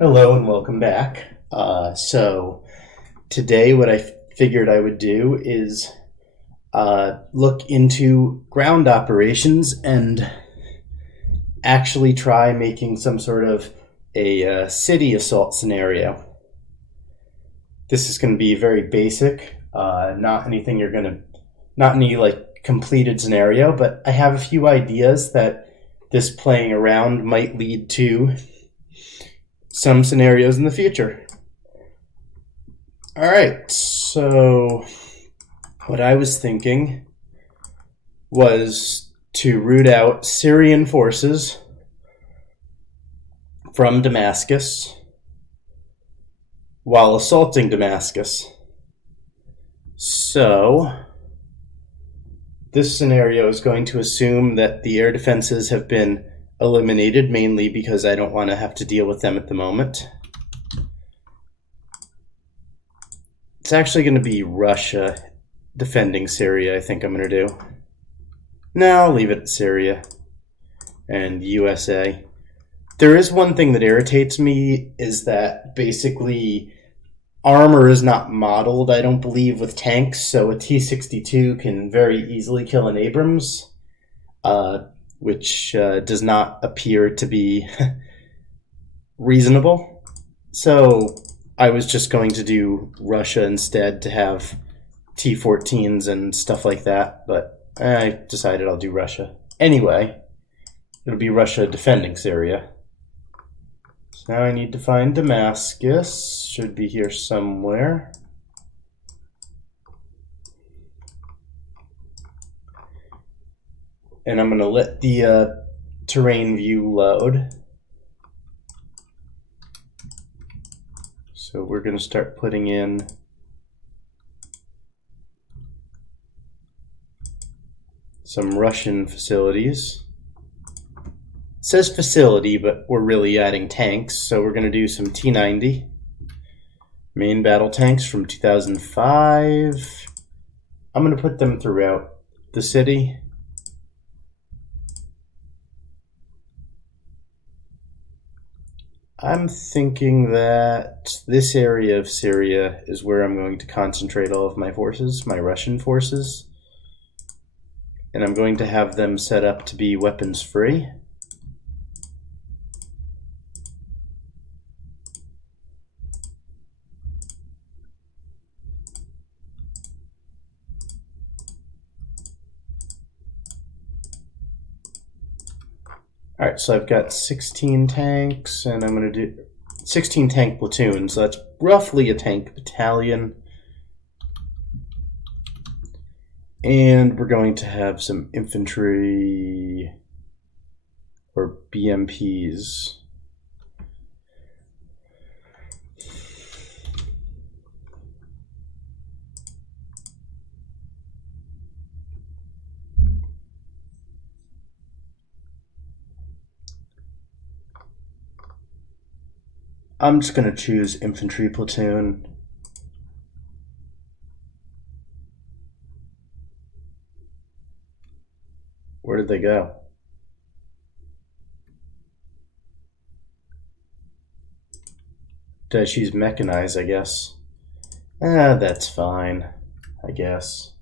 Hello and welcome back. So today what I figured I would do is look into ground operations and actually try making some sort of a city assault scenario. This is going to be very basic, not anything not any like completed scenario, but I have a few ideas that this playing around might lead to some scenarios in the future. All right, so what I was thinking was to root out Syrian forces from Damascus while assaulting Damascus. So this scenario is going to assume that the air defenses have been eliminated, mainly because I don't want to have to deal with them at the moment. It's actually going to be Russia defending Syria, I think I'm going to do. No, I'll leave it at Syria and USA. There is one thing that irritates me, is that basically armor is not modeled, I don't believe, with tanks, so a T-62 can very easily kill an Abrams, which does not appear to be reasonable. So I was just going to do Russia instead to have T-14s and stuff like that, but I decided I'll do Russia. Anyway, it'll be Russia defending Syria. So now I need to find Damascus. Should be here somewhere. And I'm going to let the terrain view load. So we're going to start putting in some Russian facilities. It says facility, but we're really adding tanks, so we're going to do some T-90 main battle tanks from 2005. I'm going to put them throughout the city. I'm thinking that this area of Syria is where I'm going to concentrate all of my forces, my Russian forces. And I'm going to have them set up to be weapons free. All right, so I've got 16 tanks, and I'm going to do 16 tank platoons. So that's roughly a tank battalion. And we're going to have some infantry or BMPs. I'm just going to choose infantry platoon. Where did they go? Did I choose mechanize, I guess? That's fine, I guess.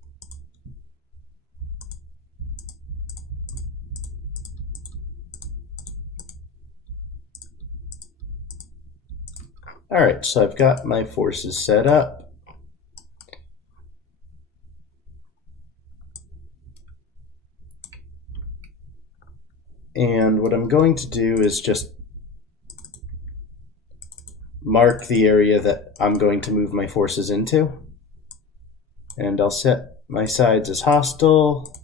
All right, so I've got my forces set up. And what I'm going to do is just mark the area that I'm going to move my forces into. And I'll set my sides as hostile.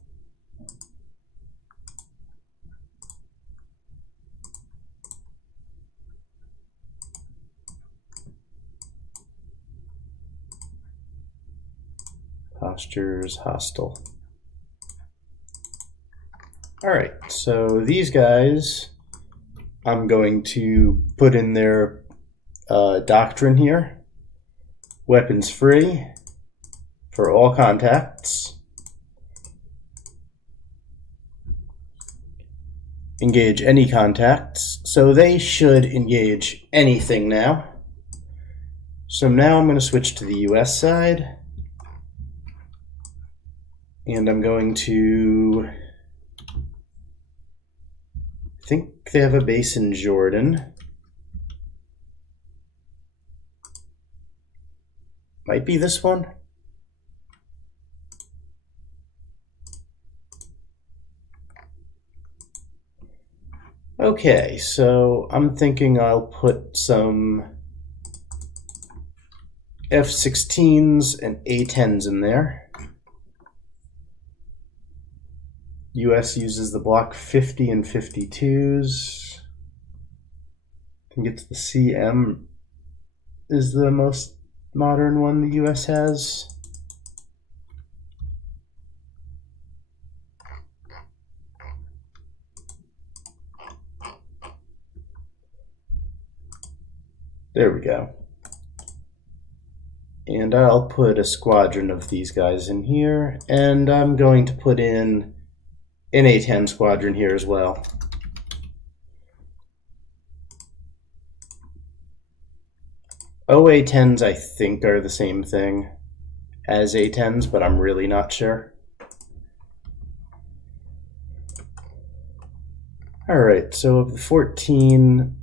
Postures hostile. All right, so these guys, I'm going to put in their doctrine here. Weapons free for all contacts. engage any contacts. So they should engage anything now. So now I'm going to switch to the US side. And I'm going to, I think they have a base in Jordan. Might be this one. Okay, so I'm thinking I'll put some F-16s and A-10s in there. US uses the Block 50 and 52s. I think it's the CM is the most modern one the US has. There we go. And I'll put a squadron of these guys in here, and I'm going to put in an A-10 squadron here as well. OA-10s I think are the same thing as A-10s, but I'm really not sure. Alright, so of the 14,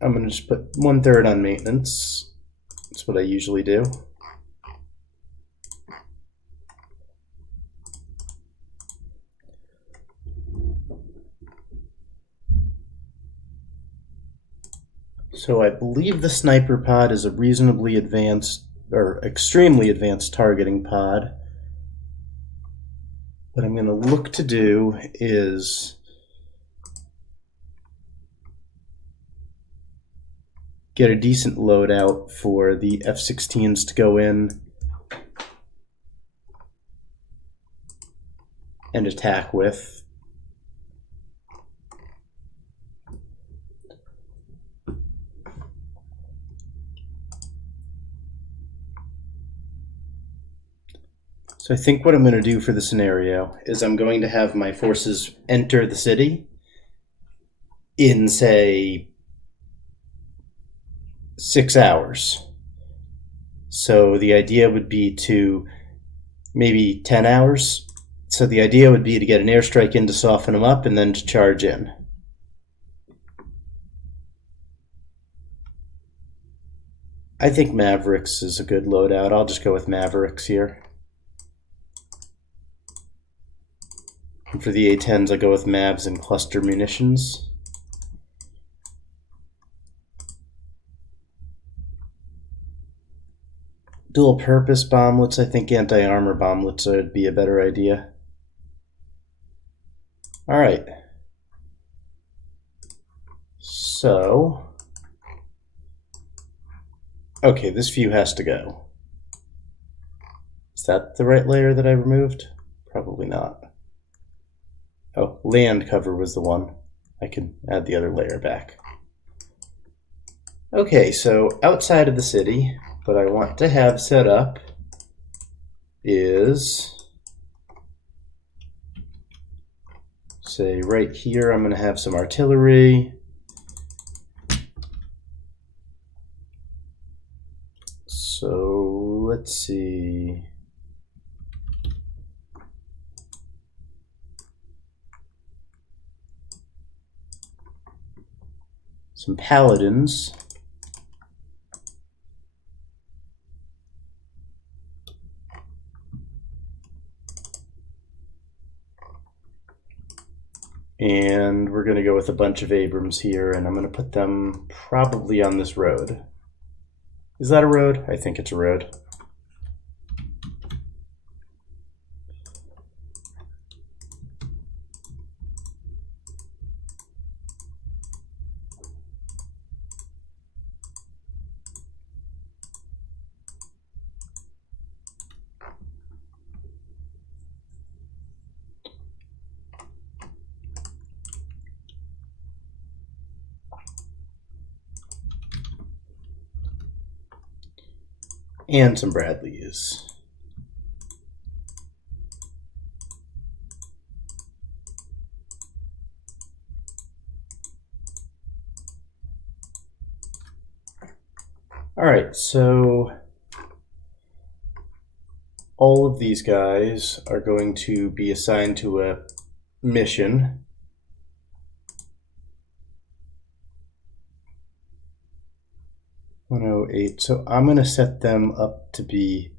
I'm going to just put 1/3 on maintenance. That's what I usually do. So I believe the sniper pod is a reasonably advanced or extremely advanced targeting pod. What I'm going to look to do is get a decent loadout for the F-16s to go in and attack with. So I think what I'm going to do for the scenario is I'm going to have my forces enter the city in, say, 6 hours. So the idea would be to maybe 10 hours. So the idea would be to get an airstrike in to soften them up and then to charge in. I think Mavericks is a good loadout. I'll just go with Mavericks here. And for the A-10s, I go with Mavs and cluster munitions. Dual purpose bomblets, I think anti-armor bomblets would be a better idea. All right. So, okay, this view has to go. Is that the right layer that I removed? Probably not. Oh, land cover was the one. I can add the other layer back. Okay, so outside of the city, what I want to have set up is, say right here, I'm going to have some artillery. So let's see. Some paladins. And we're going to go with a bunch of Abrams here, and I'm going to put them probably on this road. Is that a road? I think it's a road. And some Bradleys. All right, so all of these guys are going to be assigned to a mission. .108. So I'm going to set them up to be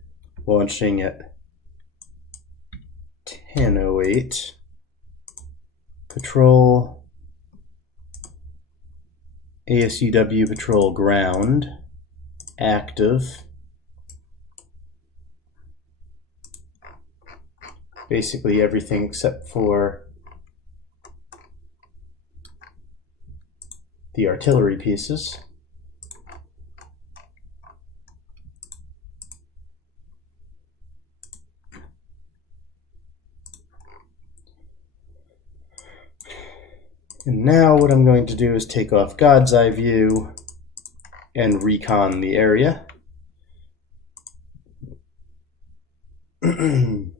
launching at 10:08. Patrol ASUW patrol ground active. Basically everything except for the artillery pieces. And now what I'm going to do is take off God's eye view and recon the area. And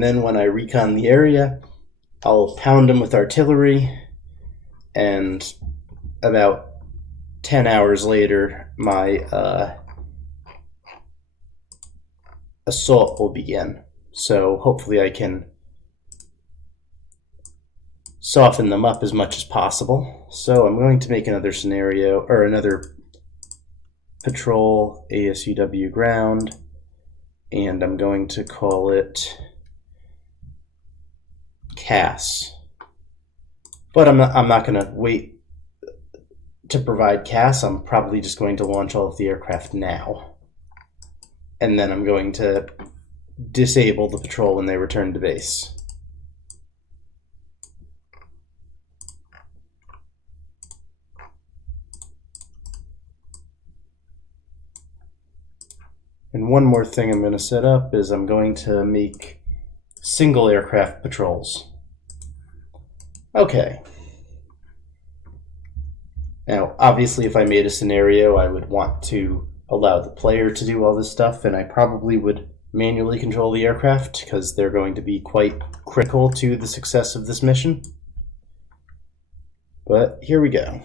then when I recon the area, I'll pound them with artillery, and about 10 hours later, my assault will begin. So hopefully I can soften them up as much as possible. So I'm going to make another scenario, or another patrol ASUW ground, and I'm going to call it CAS. But I'm not going to wait to provide CAS. I'm probably just going to launch all of the aircraft now. And then I'm going to disable the patrol when they return to base. And one more thing I'm going to set up is I'm going to make single aircraft patrols. Okay. Now, obviously, if I made a scenario, I would want to allow the player to do all this stuff, and I probably would manually control the aircraft because they're going to be quite critical to the success of this mission. But here we go.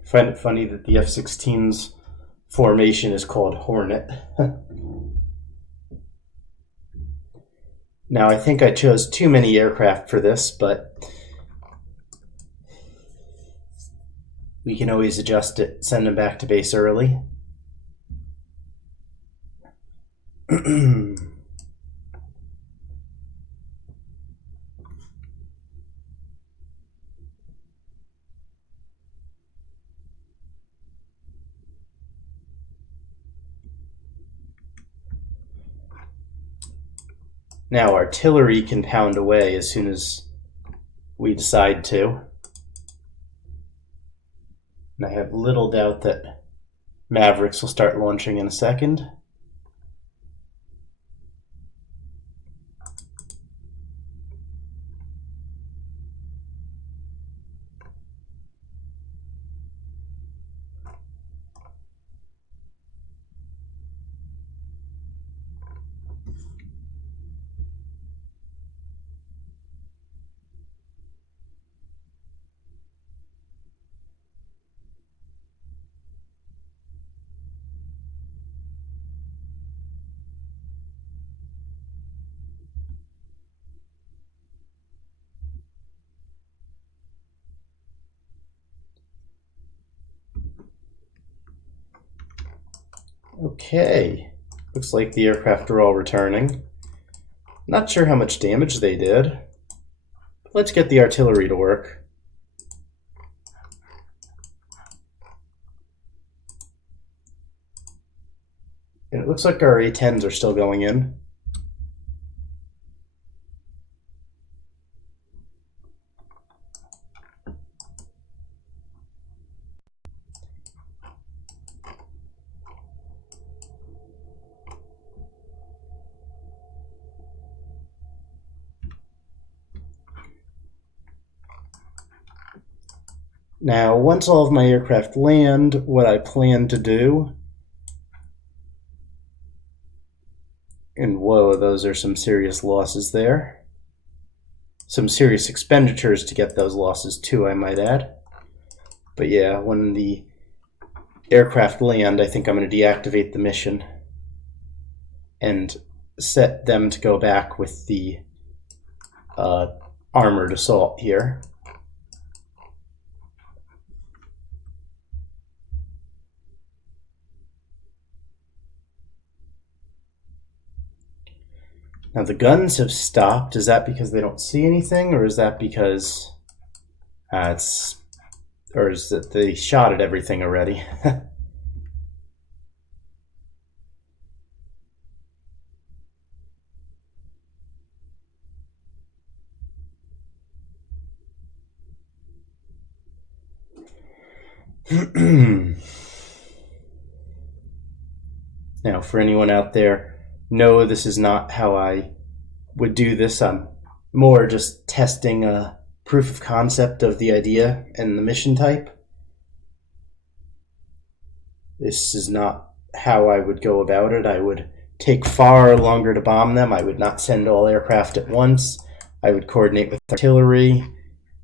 I find it funny that the F-16's formation is called Hornet. Now, I think I chose too many aircraft for this, but we can always adjust it, send them back to base early. Now artillery can pound away as soon as we decide to. And I have little doubt that Mavericks will start launching in a second. Okay, looks like the aircraft are all returning. Not sure how much damage they did. Let's get the artillery to work. And it looks like our A-10s are still going in. Now, once all of my aircraft land, what I plan to do, and whoa, those are some serious losses there. Some serious expenditures to get those losses too, I might add. But yeah, when the aircraft land, I think I'm going to deactivate the mission and set them to go back with the armored assault here. Now the guns have stopped. Is that because they don't see anything, or is that because is that they shot at everything already? Now, for anyone out there, no, this is not how I would do this. I'm more just testing a proof of concept of the idea and the mission type. This is not how I would go about it. I would take far longer to bomb them. I would not send all aircraft at once. I would coordinate with artillery.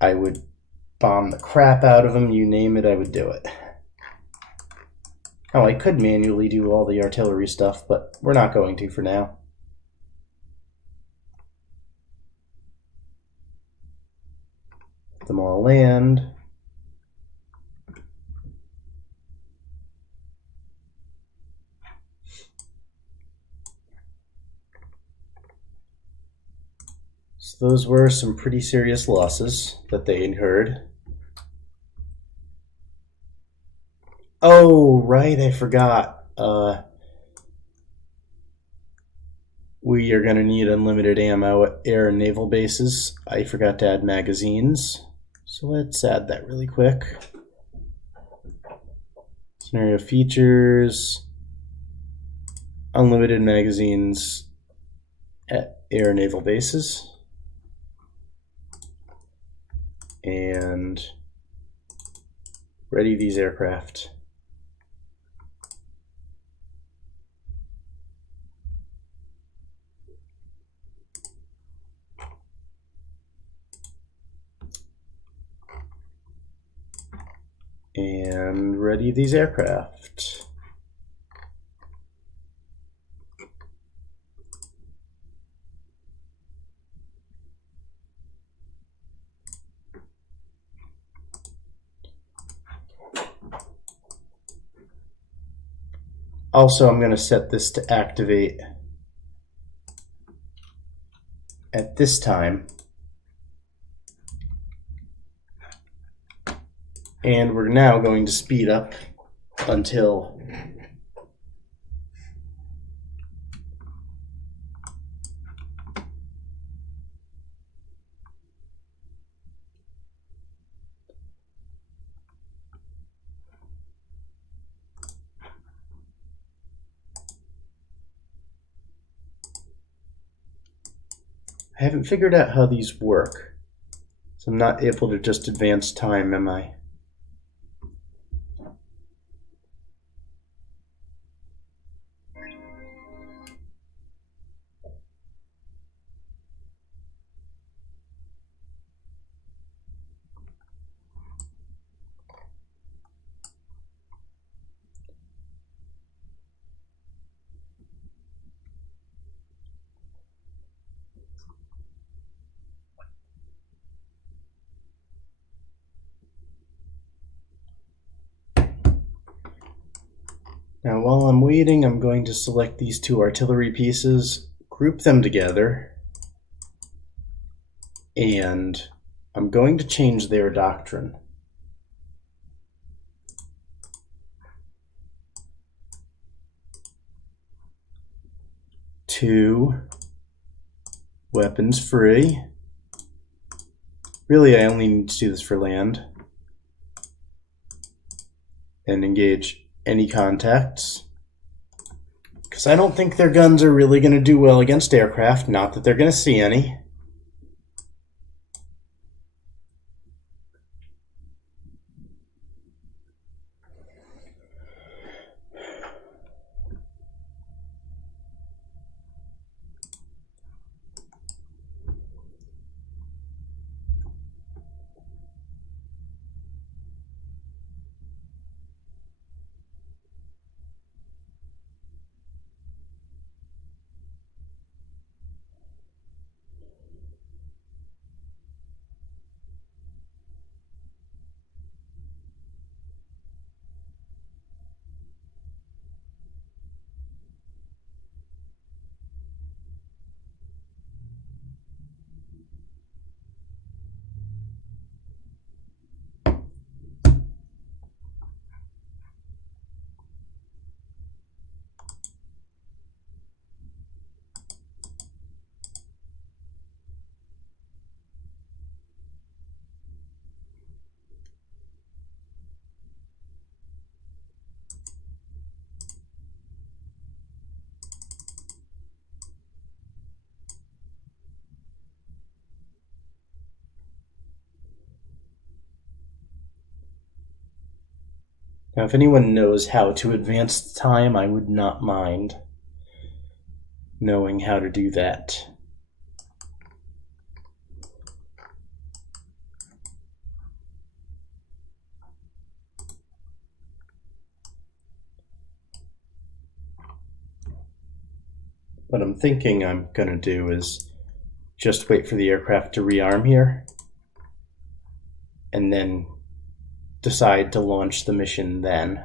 I would bomb the crap out of them. You name it, I would do it. Oh, I could manually do all the artillery stuff, but we're not going to for now. Let them all land. So those were some pretty serious losses that they incurred. Oh, right, I forgot. We are going to need unlimited ammo at air and naval bases. I forgot to add magazines. So let's add that really quick. Scenario features, unlimited magazines at air and naval bases. And ready these aircraft. And ready these aircraft. Also, I'm going to set this to activate at this time. And we're now going to speed up until I haven't figured out how these work. So I'm not able to just advance time, am I? Now, while I'm waiting, I'm going to select these two artillery pieces, group them together, and I'm going to change their doctrine. To weapons free. Really, I only need to do this for land. And engage any contacts. Because I don't think their guns are really going to do well against aircraft. Not that they're going to see any. Now, if anyone knows how to advance the time, I would not mind knowing how to do that. What I'm thinking I'm going to do is just wait for the aircraft to rearm here and then decide to launch the mission then.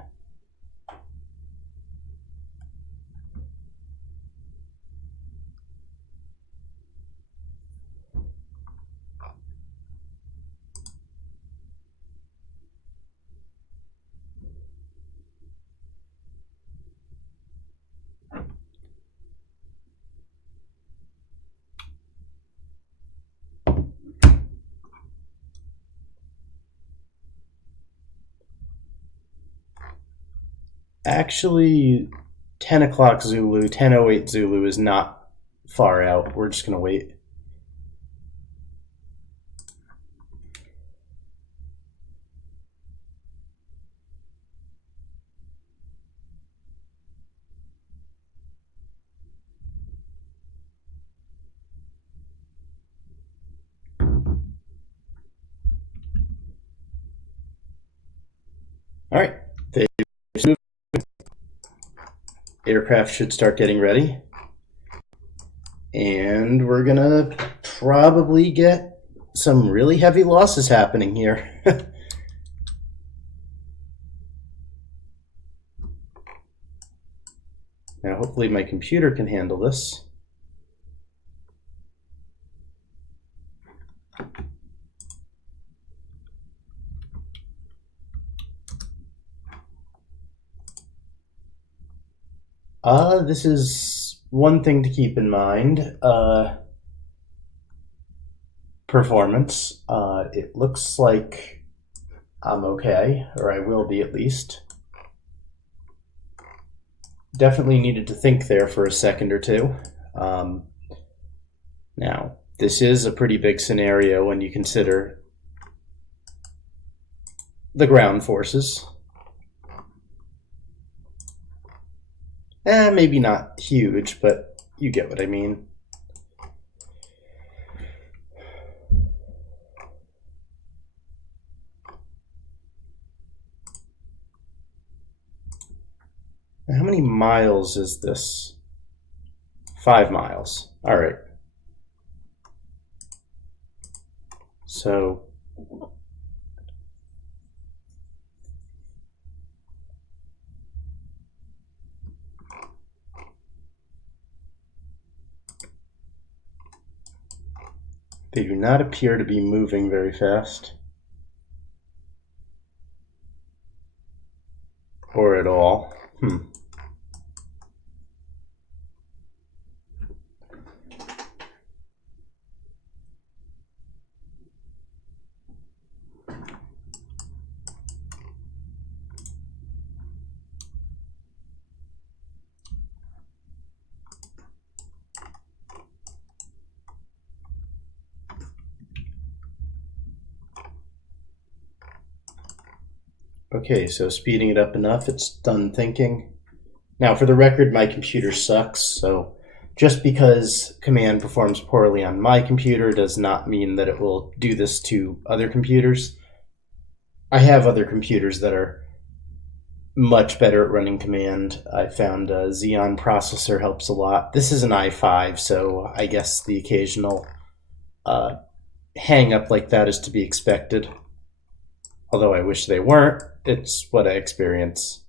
Actually, 10 o'clock Zulu, 10:08 Zulu is not far out. We're just going to wait. All right. Aircraft should start getting ready. And we're going to probably get some really heavy losses happening here. Now, hopefully my computer can handle this. This is one thing to keep in mind. Performance. It looks like I'm okay, or I will be at least. Definitely needed to think there for a second or two. Now, this is a pretty big scenario when you consider the ground forces. Maybe not huge, but you get what I mean. How many miles is this? 5 miles. All right. So they do not appear to be moving very fast. Or at all. Okay, so speeding it up enough, it's done thinking. Now, for the record, my computer sucks, so just because command performs poorly on my computer does not mean that it will do this to other computers. I have other computers that are much better at running command. I found a Xeon processor helps a lot. This is an i5, so I guess the occasional hang up like that is to be expected. Although I wish they weren't. It's what I experience.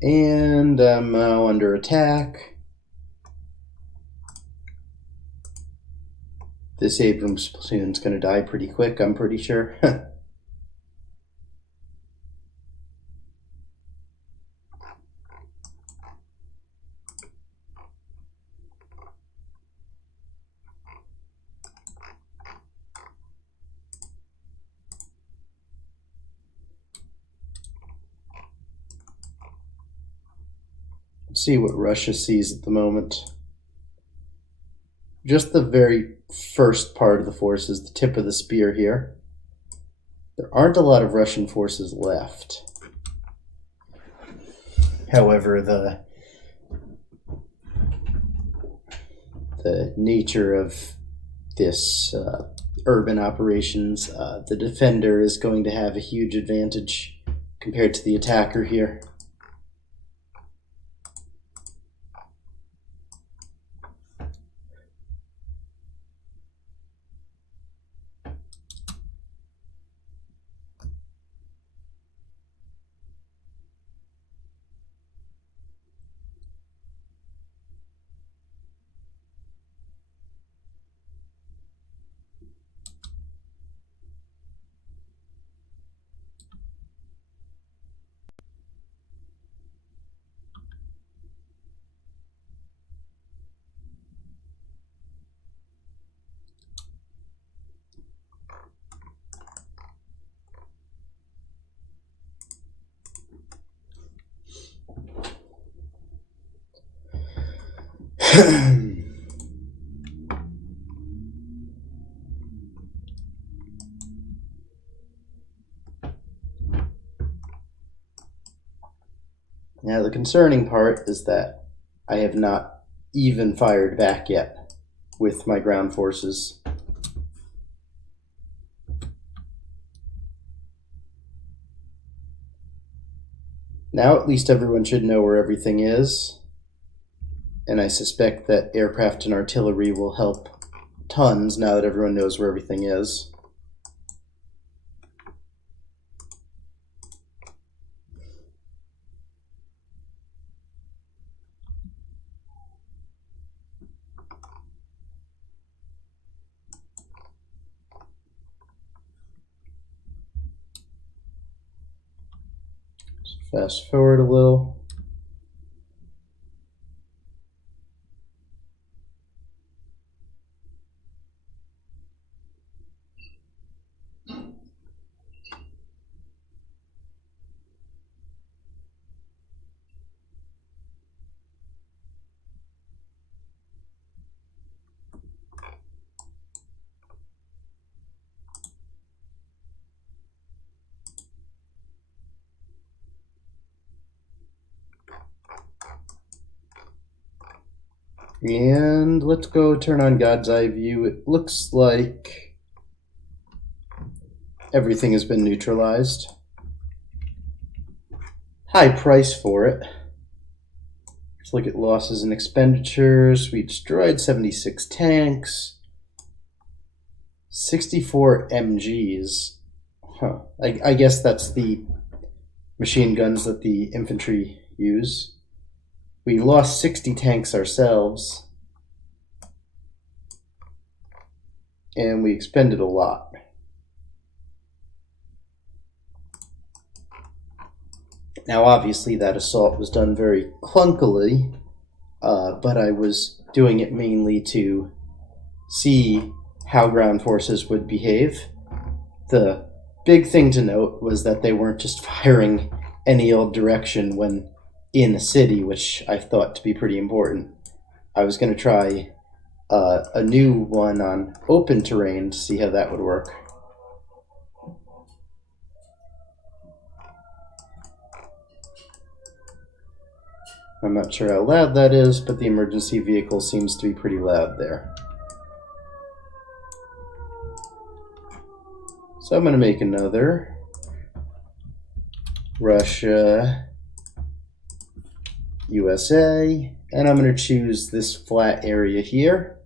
And I'm now under attack. This Abrams platoon's going to die pretty quick, I'm pretty sure. Let's see what Russia sees at the moment. just the very first part of the forces, the tip of the spear here. There aren't a lot of Russian forces left. However, the nature of this urban operations, the defender is going to have a huge advantage compared to the attacker here. Now, the concerning part is that I have not even fired back yet with my ground forces. Now at least everyone should know where everything is, and I suspect that aircraft and artillery will help tons now that everyone knows where everything is. Fast forward a little. And let's go turn on God's Eye View. It looks like everything has been neutralized. High price for it. Let's look at losses and expenditures. We destroyed 76 tanks, 64 MGs. I guess that's the machine guns that the infantry use. We lost 60 tanks ourselves, and we expended a lot. Now, obviously, that assault was done very clunkily, but I was doing it mainly to see how ground forces would behave. The big thing to note was that they weren't just firing any old direction when in a city, which I thought to be pretty important. I was going to try a new one on open terrain to see how that would work. I'm not sure how loud that is, but the emergency vehicle seems to be pretty loud there. So I'm going to make another Russia, USA, and I'm going to choose this flat area here.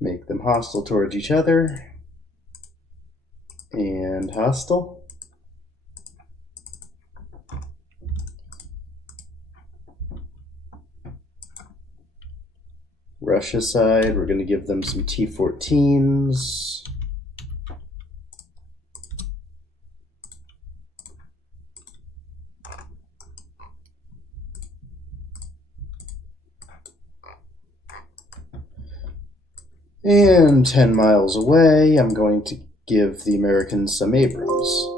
Make them hostile towards each other. And hostile. Russia side, we're going to give them some T-14s. And 10 miles away, I'm going to give the Americans some Abrams.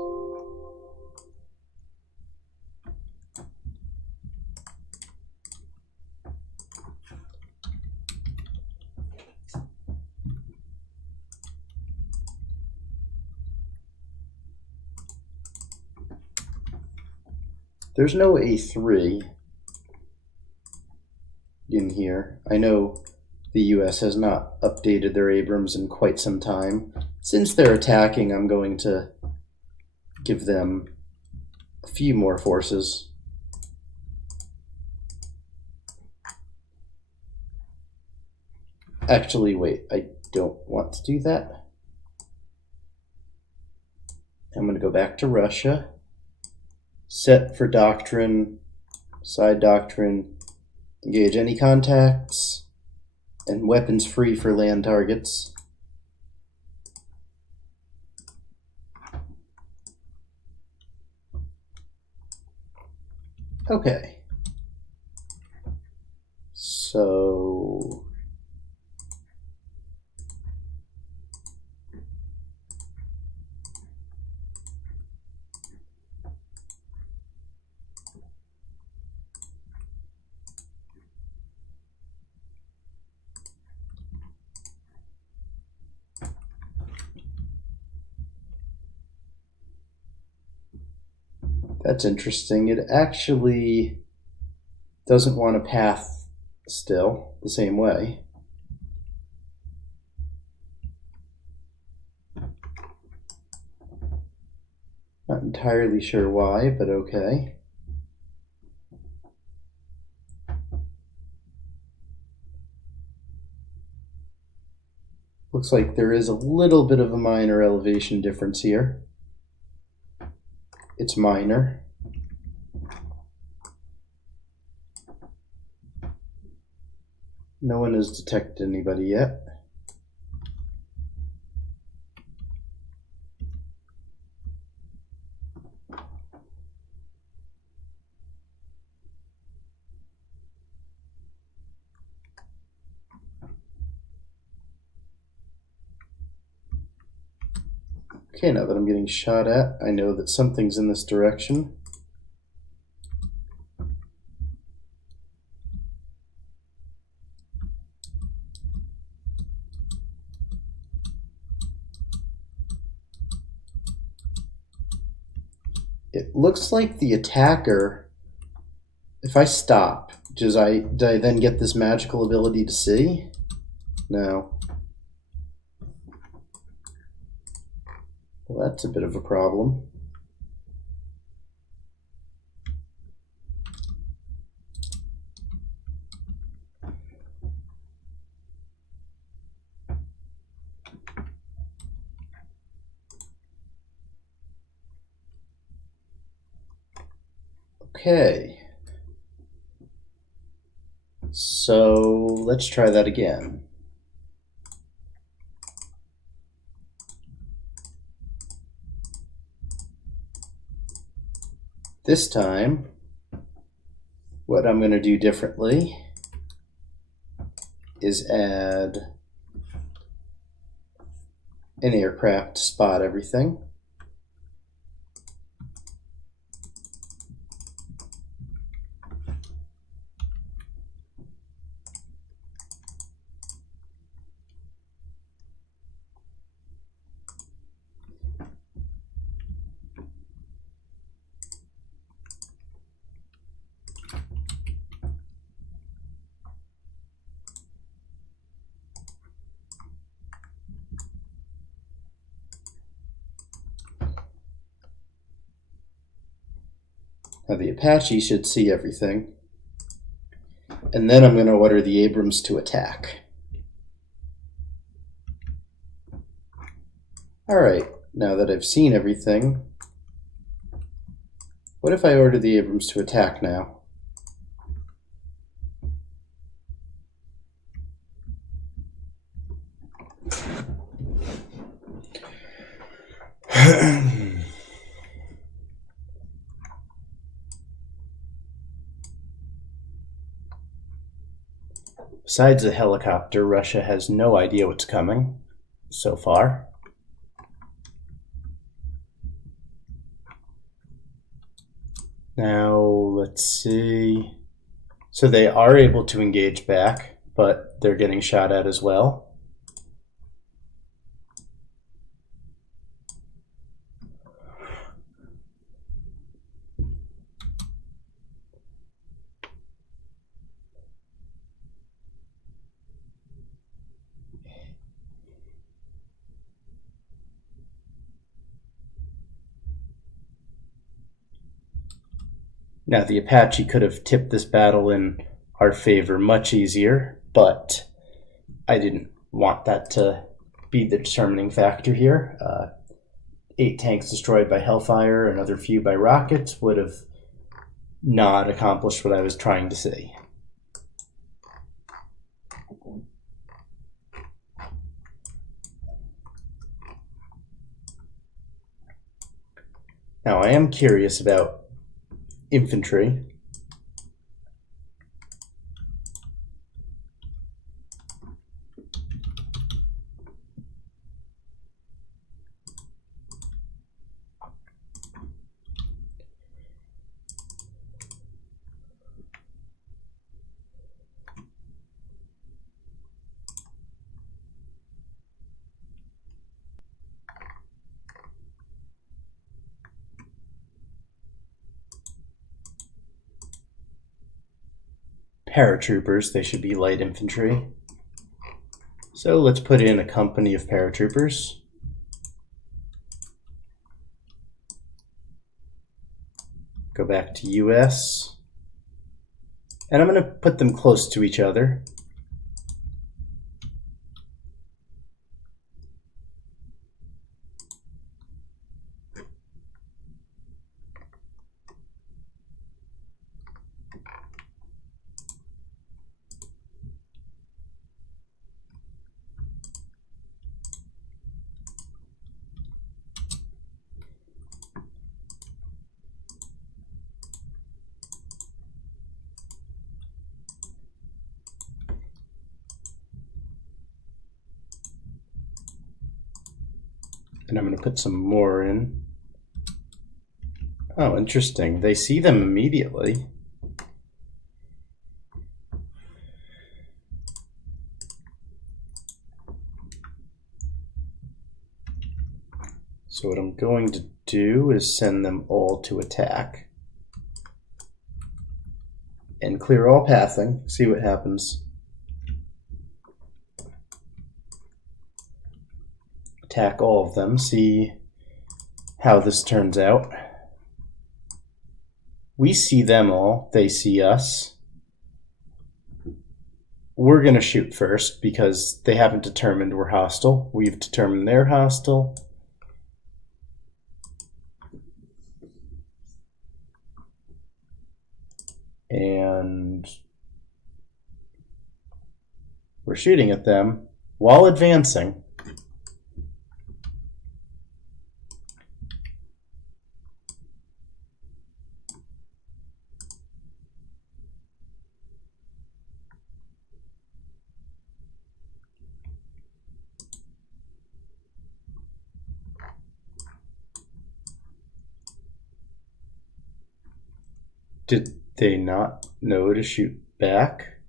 There's no A3 in here. I know the US has not updated their Abrams in quite some time. Since they're attacking, I'm going to give them a few more forces. Actually, wait, I don't want to do that. I'm going to go back to Russia. Set for doctrine, side doctrine, engage any contacts, and weapons free for land targets. Okay. So that's interesting. It actually doesn't want a path still the same way. Not entirely sure why, but okay. Looks like there is a little bit of a minor elevation difference here. It's minor. No one has detected anybody yet. Okay, now that I'm getting shot at, I know that something's in this direction. It looks like the attacker, if I stop, do I then get this magical ability to see? No. Well, that's a bit of a problem. Okay. So let's try that again. This time, what I'm going to do differently is add an aircraft to spot everything. Now the Apache should see everything. And then I'm going to order the Abrams to attack. Alright, now that I've seen everything, what if I order the Abrams to attack now? Besides the helicopter, Russia has no idea what's coming so far. Now, let's see. So they are able to engage back, but they're getting shot at as well. Now, the Apache could have tipped this battle in our favor much easier, but I didn't want that to be the determining factor here. 8 tanks destroyed by Hellfire, another few by rockets would have not accomplished what I was trying to say. Now, I am curious about infantry. Paratroopers, they should be light infantry. So let's put in a company of paratroopers. Go back to US. And I'm going to put them close to each other. And I'm going to put some more in. Oh, interesting. They see them immediately. So what I'm going to do is send them all to attack. And clear all pathing. See what happens. Attack all of them, see how this turns out. We see them all, they see us. We're going to shoot first because they haven't determined we're hostile. We've determined they're hostile. And we're shooting at them while advancing. Did they not know to shoot back?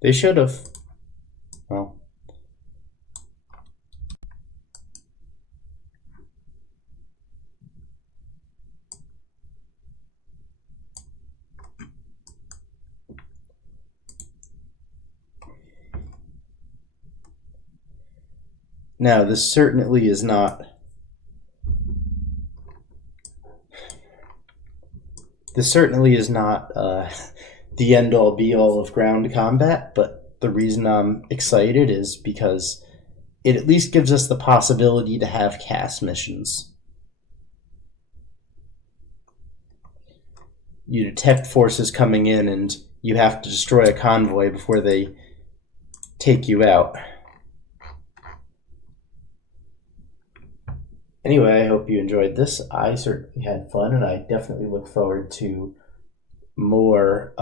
They should have. Well. Now, this certainly is not the end-all be-all of ground combat, but the reason I'm excited is because it at least gives us the possibility to have CAS missions. You detect forces coming in and you have to destroy a convoy before they take you out. Anyway, I hope you enjoyed this. I certainly had fun, and I definitely look forward to more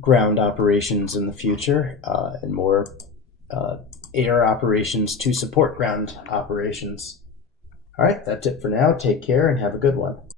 ground operations in the future and more air operations to support ground operations. All right, that's it for now. Take care and have a good one.